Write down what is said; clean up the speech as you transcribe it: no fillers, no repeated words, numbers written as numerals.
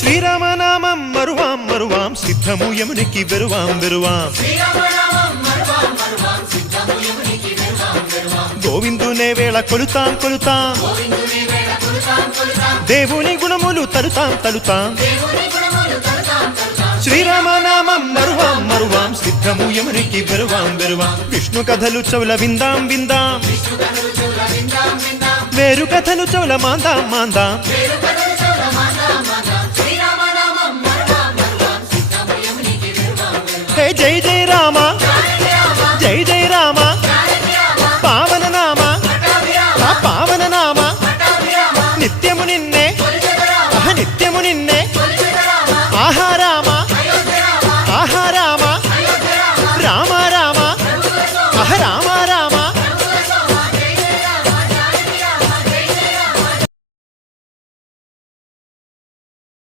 శ్రీరామనామం మరువాం మరువాం సిద్ధము యమునికి వెరువాం వెరువాం గోవిందునే వేళ కొలుతాం కొలుతాం దేవుని గుణములు తలుతాం తలుతాం శ్రీరామనామం మరువాం మరువాం సిద్ధము యమునికి వెరువాం వెరువాం విష్ణు కథలు చౌల విందాం విందాం వేరు కథలు చౌల మాందాం మాందాం హే జై జై రామ జై జై రామ పావన నామ పావన నామ నిత్యము నిన్నే నిత్యము నిన్నే